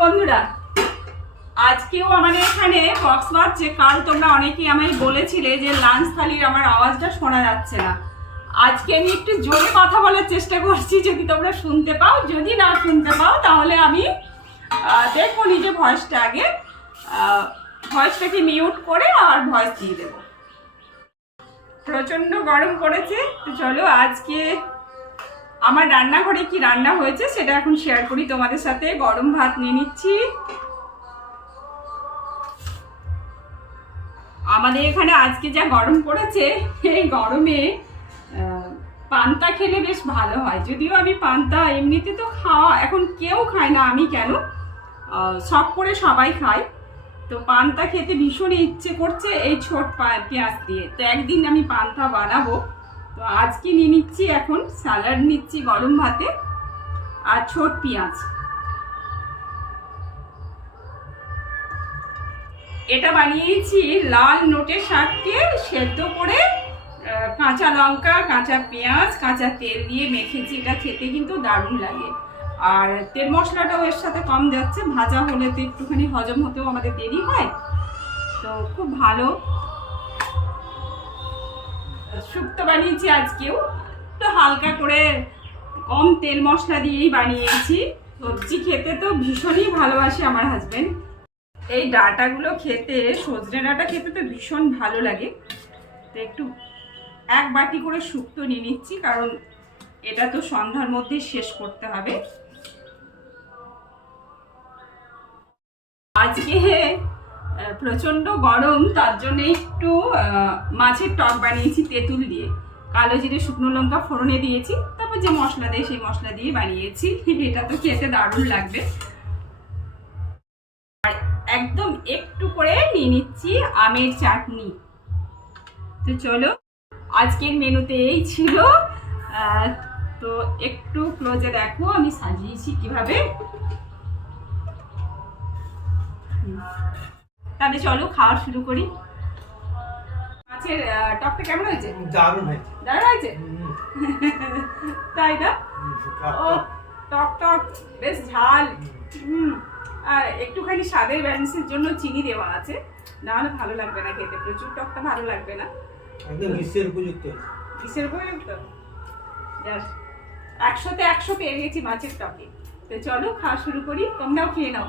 বন্ধুরা, আজকেও আমাদের এখানে বক্স বাজছে। কাল তোমরা অনেকেই আমায় বলেছিলে যে লাঞ্চ থালির আমার আওয়াজটা শোনা যাচ্ছে না। আজকে আমি একটু জোরে কথা বলার চেষ্টা করছি, যদি তোমরা শুনতে পাও। যদি না শুনতে পাও তাহলে আমি দেখবো নিজে ভয়েসটা আগে, ভয়েসটাকে মিউট করে আর ভয়েস দিয়ে দেবো। প্রচণ্ড গরম পড়েছে, তো চলো আজকে আমার রান্নাঘরে কি রান্না হয়েছে সেটা এখন শেয়ার করি তোমাদের সাথে। গরম ভাত নিয়ে নিচ্ছি। আমাদের এখানে আজকে যা গরম পড়েছে, এই গরমে পান্তা খেলে বেশ ভালো হয়। যদিও আমি পান্তা এমনিতে তো খাওয়া এখন কেউ খায় না, আমি কেন, শখ করে সবাই খায়। তো পান্তা খেতে ভীষণ ইচ্ছে করছে এই ছোট পেঁয়াজ দিয়ে। তো একদিন আমি পান্তা বানাবো। তো আজকে নিয়ে নিচ্ছি, এখন স্যালাড নিচ্ছি গরম ভাতে আর ছোট পেঁয়াজ। এটা বানিয়েছি লাল নোটে শাককে সেদ্ধ করে কাঁচা লঙ্কা, কাঁচা পেঁয়াজ, কাঁচা তেল দিয়ে মেখেছি। এটা খেতে কিন্তু দারুণ লাগে। আর তেল মশলাটাও এর সাথে কম যাচ্ছে, ভাজা হলে তো একটুখানি হজম হতেও আমাদের দেরি হয়। তো খুব ভালো শুক্তো বানিয়েছি আজকেও, একটু হালকা করে কম তেল মশলা দিয়েই বানিয়েছি। সবজি খেতে তো ভীষণই ভালোবাসে আমার হাজবেন্ড। এই ডাঁটাগুলো খেতে, সজনে ডাঁটা খেতে তো ভীষণ ভালো লাগে। তো একটু এক বাটি করে শুক্তো নিয়ে নিচ্ছি, কারণ এটা তো সন্ধ্যার মধ্যে শেষ করতে হবে। আজকে প্রচণ্ড গরম, তার জন্য একটু মাছের টক বানিয়েছি তেঁতুল দিয়ে। কালো জিরে, শুকনো লঙ্কা ফোড়নে দিয়েছি, তারপর যে মশলা দেয় সেই মশলা দিয়ে বানিয়েছি। এটা তো খেতে দারুণ লাগবে। আর একদম একটু করে নিয়ে নিচ্ছি আমের চাটনি। তো চলো, আজকের মেনুতে এই ছিল। তো একটু ক্লোজে দেখো আমি সাজিয়েছি কিভাবে। তাহলে চলো খাওয়া শুরু করি। মাছের টকটা কেমন হয়েছে? দারুণ হয়েছে। দারুণ হয়েছে তাই না? ও টক টক, বেশ ঝাল। আর একটুখানি স্বাদের ব্যালেন্সের জন্য চিনি দেওয়া আছে, না হলে ভালো লাগবে না খেতে। প্রচুর টকটা ভালো লাগবে না। একদম গ্রীষ্মের উপযুক্ত। গ্রীষ্মের উপযুক্ত, 100-তে 100 পেয়ে গেছি মাছের টকে। তো চলো খাওয়া শুরু করি, তোমরাও খেয়ে নাও।